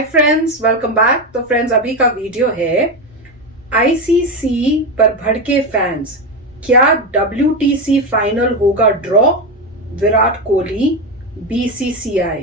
Hi friends, welcome back. तो friends, अभी का वीडियो है आईसीसी पर भड़के फैंस, क्या WTC फाइनल होगा ड्रॉ, विराट कोहली BCCI।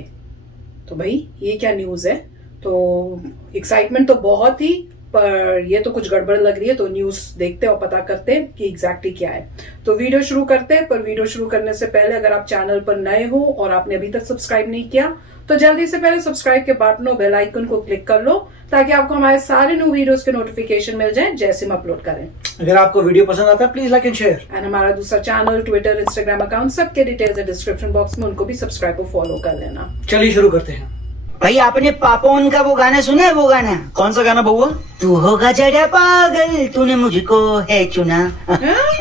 तो भाई ये क्या न्यूज है। तो एक्साइटमेंट तो बहुत ही, पर ये तो कुछ गड़बड़ लग रही है। तो न्यूज देखते और पता करते हैं कि एग्जैक्टली क्या है। तो वीडियो शुरू करते हैं, पर वीडियो शुरू करने से पहले अगर आप चैनल पर नए हो और आपने अभी तक सब्सक्राइब नहीं किया तो जल्दी से पहले सब्सक्राइब के बटन और बेल आइकन को क्लिक कर लो, ताकि आपको हमारे सारे न्यू वीडियोस के नोटिफिकेशन मिल जाएं जैसे हम अपलोड करें। अगर आपको वीडियो पसंद आता है please like and share. And हमारा दूसरा चैनल, ट्विटर, इंस्टाग्राम अकाउंट, सबके डिटेल्स है डिस्क्रिप्शन बॉक्स में, उनको भी सब्सक्राइब और फॉलो कर लेना। चलिए शुरू करते हैं। भाई आपने पापोन का वो गाना सुना है? वो गाना कौन सा गाना बउआ? तू होगा जरा पागल तूने मुझको है चुना।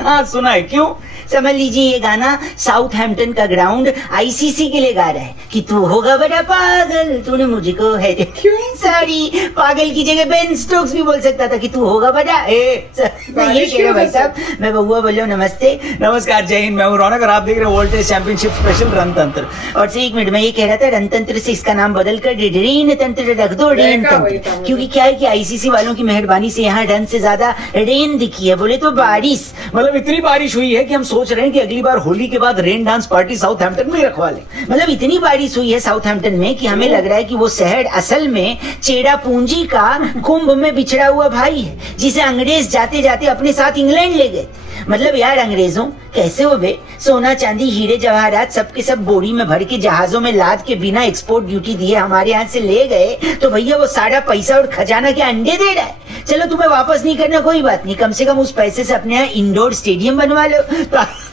हाँ सुना है। क्यों? समझ लीजिए ये गाना साउथहैम्पटन का ग्राउंड आईसीसी के लिए गा रहा है कि तू होगा बड़ा पागल तूने मुझको है। क्यों? सॉरी, पागल की जगह बेन स्टोक्स भी बोल सकता था कि तू होगा बड़ा। मैं ये कह रहा हूँ भाई साहब। मैं बउआ बोलो नमस्ते। नमस्कार, जय हिंद। मैं हूँ रौनक और आप देख रहे हैं world test championship special Rantantra. और से एक मिनट में ये कह रहा था रणतंत्र से इसका नाम बदल कर ऋण तंत्र रख दो, ऋण तंत्र। क्योंकि क्या है कि आईसीसी वालों की मेहरबानी से यहाँ रन से ज्यादा रेन दिखी है, बोले तो बारिश। मतलब इतनी बारिश हुई है कि हम सोच रहे हैं कि अगली बार होली के बाद रेन डांस पार्टी साउथहैम्पटन में रखवा लें। मतलब इतनी बारिश हुई है साउथहैम्पटन में कि हमें लग रहा है कि वो शहर असल में चेरा पूंजी का कुंभ में बिछड़ा हुआ भाई है, जिसे अंग्रेज जाते जाते अपने साथ इंग्लैंड ले गए। मतलब यार अंग्रेजों कैसे हो बे, सोना चांदी हीरे जवाहरात सबके सब बोरी में भर के जहाजों में लाद के बिना एक्सपोर्ट ड्यूटी दिए हमारे यहाँ से ले गए, तो भैया वो सारा पैसा और खजाना के अंडे दे रहा है। चलो तुम्हें वापस नहीं करना कोई बात नहीं, कम से कम उस पैसे से अपने यहाँ इंडोर स्टेडियम बनवा लो,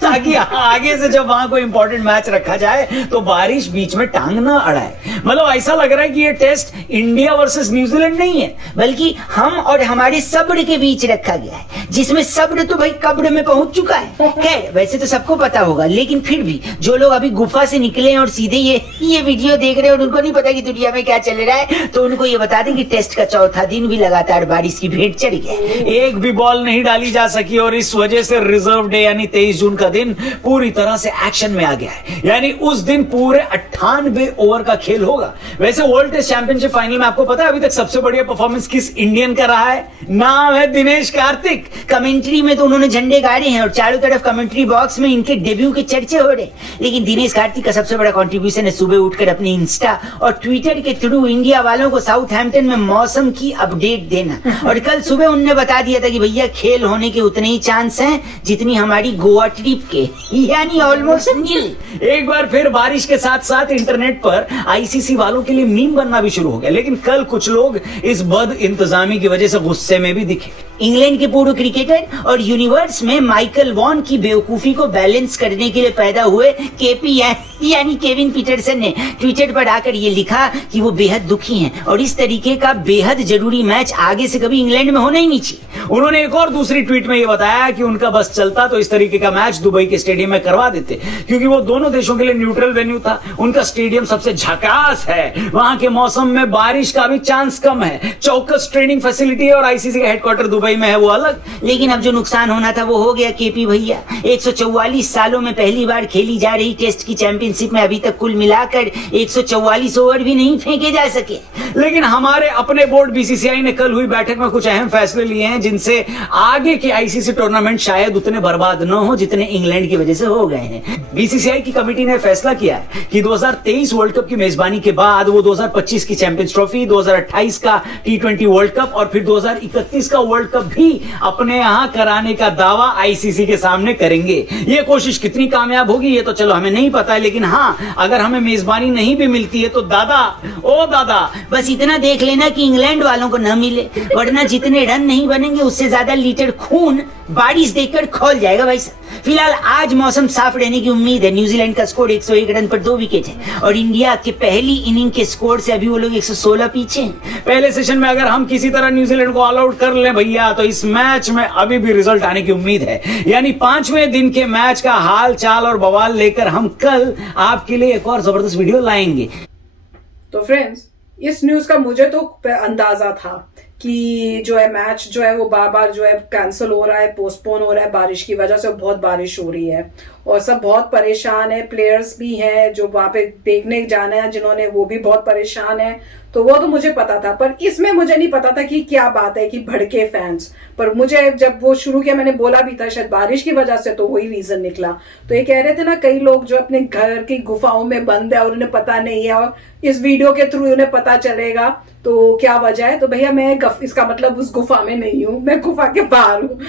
ताकि आगे से जब वहां कोई इंपॉर्टेंट मैच रखा जाए तो बारिश बीच में टांग ना अड़ाए। मतलब ऐसा लग रहा है कि ये टेस्ट इंडिया वर्सेस न्यूजीलैंड नहीं है, बल्कि हम और हमारे सब्र के बीच रखा गया है, जिसमें सब्र तो भाई कब्र में पहुंच चुका है। खैर वैसे तो सबको पता होगा, लेकिन फिर भी जो लोग अभी गुफा से निकले हैं और सीधे ये वीडियो देख रहे हैं और उनको नहीं पता कि दुनिया में क्या चल रहा है, तो उनको ये बता दें कि टेस्ट का चौथा दिन भी लगातार बारिश की भेंट चढ़ गया। एक भी बॉल नहीं डाली जा सकी और इस वजह से रिजर्व डे यानी 23 जून का दिन पूरी तरह से एक्शन में आ गया है। यानी उस दिन पूरे 98 ओवर का खेल होगा। वैसे वर्ल्ड टेस्ट चैंपियनशिप फाइनल में आपको पता है अभी तक सबसे बढ़िया परफॉर्मेंस किस इंडियन का रहा है? नाम है दिनेश कार्तिक। कमेंट्री में तो उन्होंने झंडे गाड़े हैं और चारों तरफ कमेंट्री बॉक्स में इनके डेब्यू के चर्चे हो रहे, लेकिन दिनेश कार्तिक का सबसे बड़ा कंट्रीब्यूशन है सुबह उठकर अपने इंस्टा और ट्विटर के थ्रू इंडिया वालों को साउथहैम्पटन में मौसम की अपडेट देना। और कल सुबह उन्होंने बता दिया था कि भैया खेल होने के उतने ही चांस हैं जितनी हमारी गोवा ट्रिप के, यानी ऑलमोस्ट नील। एक बार फिर बारिश के साथ साथ इंटरनेट पर आईसीसी वालों के लिए मीम बनना भी शुरू हो गया, लेकिन कल कुछ लोग इस बद इंतजामी की वजह से गुस्से में भी दिखे। इंग्लैंड के पूर्व क्रिकेटर और यूनिवर्स में माइकल वॉन की बेवकूफी को बैलेंस करने के लिए पैदा हुए केपी यानी केविन पीटरसन ने ट्विटर पर आकर ये लिखा कि वो बेहद दुखी हैं और इस तरीके का बेहद जरूरी मैच आगे से कभी इंग्लैंड में होना ही नहीं चाहिए। उन्होंने एक और दूसरी ट्वीट में ये बताया कि उनका बस चलता तो इस तरीके का मैच दुबई के स्टेडियम में करवा देते, क्योंकि वो दोनों देशों के लिए न्यूट्रल वेन्यू था। उनका स्टेडियम सबसे झकास है, वहां के मौसम में बारिश का भी चांस कम है, चौकस ट्रेनिंग फैसिलिटी है और आईसीसी का हेडक्वार्टर दुबई में है वो अलग। लेकिन अब जो नुकसान होना था वो हो गया केपी भैया। 144 सालों में पहली बार खेली जा रही टेस्ट की चैंपियनशिप में अभी तक कुल मिलाकर 144 ओवर भी नहीं फेंके जा सके। लेकिन हमारे अपने बोर्ड बीसीसीआई ने कल हुई बैठक में कुछ अहम फैसले लिए हैं, जिनसे आगे के आईसीसी टूर्नामेंट शायद उतने बर्बाद न हो जितने इंग्लैंड की वजह से हो गए हैं। बीसीसीआई की कमेटी ने फैसला किया है कि 2023 वर्ल्ड कप की मेजबानी के बाद वो 2025 की चैंपियंस ट्रॉफी, 2028 का T20 वर्ल्ड कप और फिर 2031 का वर्ल्ड कप भी अपने यहां कराने का दावा आईसीसी के सामने करेंगे। ये कोशिश कितनी कामयाब होगी ये तो चलो हमें नहीं पता है, लेकिन हाँ अगर हमें मेजबानी नहीं भी मिलती है तो दादा ओ दादा बस इतना देख लेना कि इंग्लैंड वालों को न मिले, वरना जितने रन नहीं बनेंगे उससे ज्यादा लीटर खून बारिश देखकर खोल जाएगा भाई साहब। फिलहाल आज मौसम साफ रहने की उम्मीद है। न्यूजीलैंड का स्कोर 101 रन पर 2 विकेट है और इंडिया के पहली इनिंग के स्कोर से अभी वो लोग 116 पीछे हैं। पहले सेशन में अगर हम किसी तरह न्यूजीलैंड को ऑल आउट कर लें भैया तो इस मैच में अभी भी रिजल्ट आने की उम्मीद है। यानी 5वें दिन के मैच का हाल चाल और बवाल लेकर हम कल आपके लिए एक और जबरदस्त वीडियो लाएंगे। तो फ्रेंड्स, इस न्यूज का मुझे तो अंदाजा था कि जो है मैच जो है वो बार बार जो है कैंसिल हो रहा है, पोस्टपोन हो रहा है बारिश की वजह से। बहुत बारिश हो रही है और सब बहुत परेशान है। प्लेयर्स भी हैं जो वहां पे देखने जाना है जिन्होंने, वो भी बहुत परेशान है। तो वो तो मुझे पता था, पर इसमें मुझे नहीं पता था कि क्या बात है कि भड़के फैंस। पर मुझे जब वो शुरू किया, मैंने बोला भी था शायद बारिश की वजह से, तो वही रीजन निकला। तो ये कह रहे थे ना कई लोग जो अपने घर की गुफाओं में बंद है और उन्हें पता नहीं है, और इस वीडियो के थ्रू उन्हें पता चलेगा तो क्या वजह है। तो भैया मैं इसका मतलब उस गुफा में नहीं हूँ, मैं गुफा के बाहर हूँ।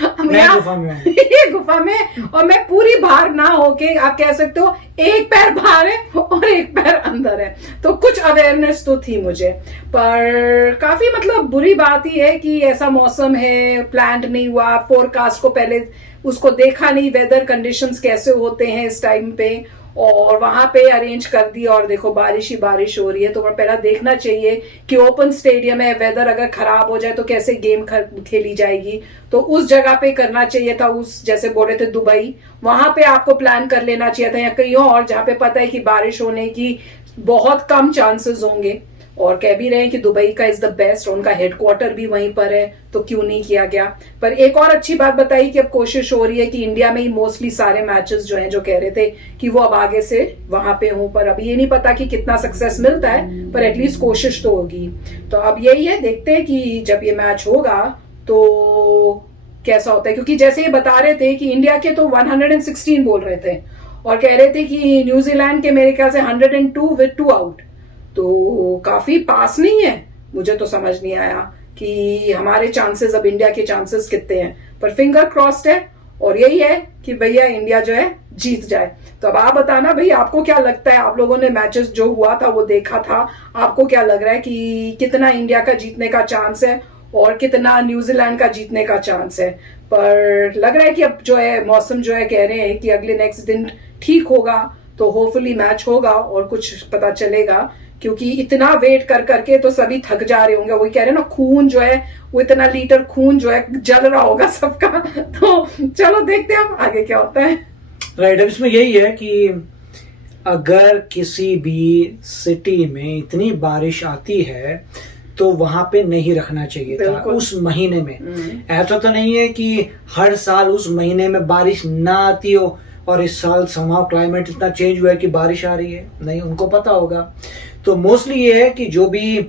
ये गुफा में, और मैं पूरी बाहर ना होके आप कह सकते हो एक पैर बाहर है और एक पैर अंदर है। तो कुछ अवेयरनेस तो थी मुझे, पर काफी मतलब बुरी बात ही है कि ऐसा मौसम है, प्लान नहीं हुआ, फोरकास्ट को पहले उसको देखा नहीं, वेदर कंडीशंस कैसे होते हैं इस टाइम पे, और वहां पे अरेंज कर दिया और देखो बारिश ही बारिश हो रही है। तो पहला देखना चाहिए कि ओपन स्टेडियम है, वेदर अगर खराब हो जाए तो कैसे गेम खेली जाएगी। तो उस जगह पे करना चाहिए था, उस जैसे बोल रहे थे दुबई, वहां पे आपको प्लान कर लेना चाहिए था, या कहीं और जहां पे पता है कि बारिश होने की बहुत कम चांसेस होंगे। और कह भी रहे हैं कि दुबई का इज द बेस्ट, उनका हेडक्वार्टर भी वहीं पर है, तो क्यों नहीं किया गया। पर एक और अच्छी बात बताई कि अब कोशिश हो रही है कि इंडिया में ही मोस्टली सारे मैचेस जो हैं, जो कह रहे थे कि वो अब आगे से वहां पे हों, पर अब ये नहीं पता कि कितना सक्सेस मिलता है, पर एटलीस्ट कोशिश तो होगी। तो अब यही है, देखते हैं कि जब ये मैच होगा तो कैसा होता है। क्योंकि जैसे ये बता रहे थे कि इंडिया के तो 116 बोल रहे थे, और कह रहे थे कि न्यूजीलैंड के मेरे ख्याल से 102 विद 2 आउट, तो काफी पास नहीं है। मुझे तो समझ नहीं आया कि हमारे चांसेस, अब इंडिया के चांसेस कितने हैं, पर फिंगर क्रॉस्ड है। और यही है कि भैया इंडिया जो है जीत जाए। तो अब आप बताना भाई, आपको क्या लगता है? आप लोगों ने मैचेस जो हुआ था वो देखा था, आपको क्या लग रहा है कि कितना इंडिया का जीतने का चांस है और कितना न्यूजीलैंड का जीतने का चांस है? पर लग रहा है कि अब जो है मौसम जो है, कह रहे हैं कि अगले नेक्स्ट दिन ठीक होगा, तो होपफुली मैच होगा और कुछ पता चलेगा। क्योंकि इतना वेट कर करके तो सभी थक जा रहे होंगे। वही कह रहे हैं ना, खून जो है वो इतना लीटर खून जो है जल रहा होगा सबका। तो चलो देखते हैं अब आगे क्या होता है। राइट, अब इसमें यही है कि अगर किसी भी सिटी में इतनी बारिश आती है तो वहां पे नहीं रखना चाहिए था उस महीने में। ऐसा तो नहीं है कि हर साल उस महीने में बारिश ना आती हो, और इस साल समाव क्लाइमेट इतना चेंज हुआ है कि बारिश आ रही है। नहीं, उनको पता होगा। तो मोस्टली ये है कि जो भी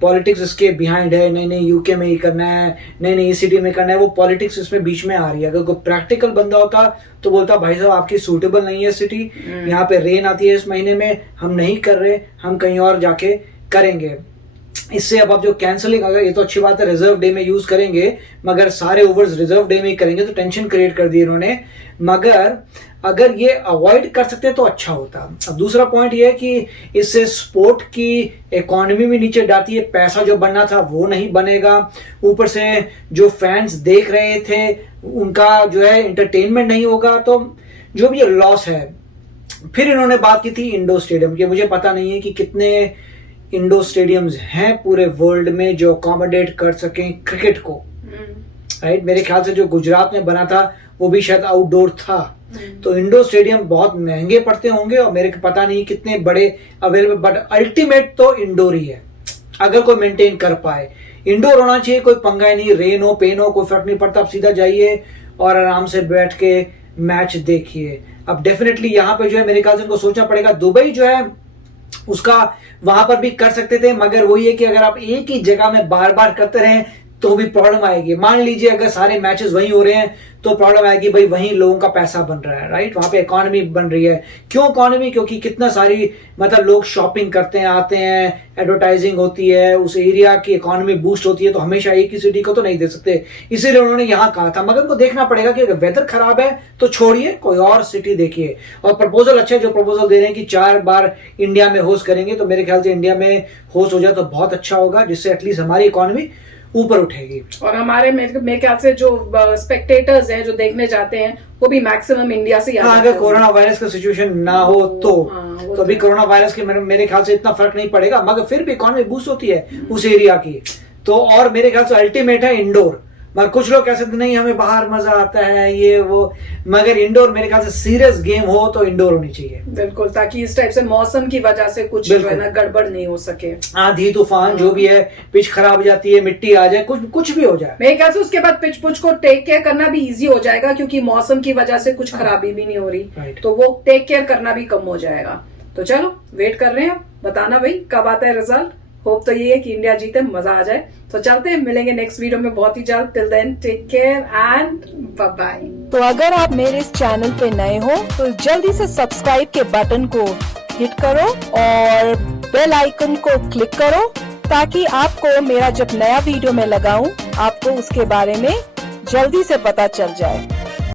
पॉलिटिक्स इसके बिहाइंड है, नहीं नहीं यूके में ही करना है, नहीं नहीं सिटी में करना है, वो पॉलिटिक्स इसमें बीच में आ रही है। अगर कोई प्रैक्टिकल बंदा होता तो बोलता भाई साहब आपकी सूटेबल नहीं है सिटी, यहाँ पे रेन आती है इस महीने में, हम नहीं कर रहे, हम कहीं और जाके करेंगे। इससे अब आप जो कैंसलिंग, अगर ये तो अच्छी बात है रिजर्व डे में यूज करेंगे, मगर सारे ओवर्स रिजर्व डे में ही करेंगे तो टेंशन क्रिएट कर दी इन्होंने। मगर अगर ये अवॉइड कर सकते तो अच्छा होता। अब दूसरा पॉइंट ये है कि इससे स्पोर्ट की इकोनॉमी भी नीचे जाती है, पैसा जो बनना था वो नहीं बनेगा, ऊपर से जो फैंस देख रहे थे उनका जो है एंटरटेनमेंट नहीं होगा, तो जो भी लॉस है। फिर इन्होंने बात की थी इंडोर स्टेडियम की। मुझे पता नहीं है कि कितने इंडोर स्टेडियम्स हैं पूरे वर्ल्ड में जो अकोमोडेट कर सकें क्रिकेट को। राइट, मेरे ख्याल से जो गुजरात में बना था वो भी शायद आउटडोर था। तो इंडोर स्टेडियम बहुत महंगे पड़ते होंगे और मेरे को पता नहीं कितने बड़े अवेलेबल, बट अल्टीमेट तो इंडोर ही है अगर कोई मेंटेन कर पाए। इंडोर होना चाहिए, कोई पंगा ही नहीं, रेन हो पेन हो कोई फर्क नहीं पड़ता, आप सीधा जाइए और आराम से बैठ के मैच देखिए। अब डेफिनेटली यहाँ पे जो है मेरे ख्याल से उनको सोचना पड़ेगा। दुबई जो है उसका वहां पर भी कर सकते थे, मगर वही है कि अगर आप एक ही जगह में बार बार करते रहें तो भी प्रॉब्लम आएगी। मान लीजिए अगर सारे मैचेस वहीं हो रहे हैं तो प्रॉब्लम आएगी, भाई वहीं लोगों का पैसा बन रहा है, राइट, वहां पे इकोनॉमी बन रही है। क्यों इकोनॉमी? क्योंकि कितना सारी मतलब लोग शॉपिंग करते हैं, आते हैं, एडवर्टाइजिंग होती है, उस एरिया की इकोनॉमी बूस्ट होती है। तो हमेशा एक ही सिटी को तो नहीं दे सकते, इसीलिए उन्होंने यहाँ कहा था। मगर उनको देखना पड़ेगा कि अगर वेदर खराब है तो छोड़िए, कोई और सिटी देखिए। और प्रपोजल अच्छा है जो प्रपोजल दे रहे हैं कि 4 बार इंडिया में होस्ट करेंगे, तो मेरे ख्याल से इंडिया में होस्ट हो जाए तो बहुत अच्छा होगा, जिससे एटलीस्ट हमारी इकोनॉमी ऊपर उठेगी। और हमारे मेरे ख्याल से जो स्पेक्टेटर्स हैं जो देखने जाते हैं वो भी मैक्सिमम इंडिया से। अगर कोरोना वायरस का सिचुएशन ना हो तो अभी कोरोना वायरस के मेरे ख्याल से इतना फर्क नहीं पड़ेगा, मगर फिर भी इकोनॉमी बूस्ट होती है उस एरिया की। तो और मेरे ख्याल से अल्टीमेट है इंडोर। मगर कुछ लोग कह सकते नहीं हमें बाहर मजा आता है ये वो, मगर इंडोर मेरे ख्याल से सीरियस गेम हो तो इंडोर होनी चाहिए। बिल्कुल, ताकि इस टाइप से मौसम की वजह से कुछ जो है ना गड़बड़ नहीं हो सके, आंधी तूफान जो भी है, पिच खराब हो जाती है, मिट्टी आ जाए, कुछ भी हो जाए, मेरे ख्याल से उसके बाद पिच पुच को टेक केयर करना भी इजी हो जाएगा, क्योंकि मौसम की वजह से कुछ खराबी भी नहीं हो रही, तो वो टेक केयर करना भी कम हो जाएगा। तो चलो वेट कर रहे हैं, बताना भाई कब आता है रिजल्ट। होप तो ये है कि इंडिया जीते, मजा आ जाए। तो चलते हैं, मिलेंगे नेक्स्ट वीडियो में बहुत ही जल्द। Till then take care and bye bye. तो अगर आप मेरे इस चैनल पे नए हो तो जल्दी से सब्सक्राइब के बटन को हिट करो और बेल आइकन को क्लिक करो, ताकि आपको मेरा जब नया वीडियो मैं लगाऊं आपको उसके बारे में जल्दी से पता चल जाए।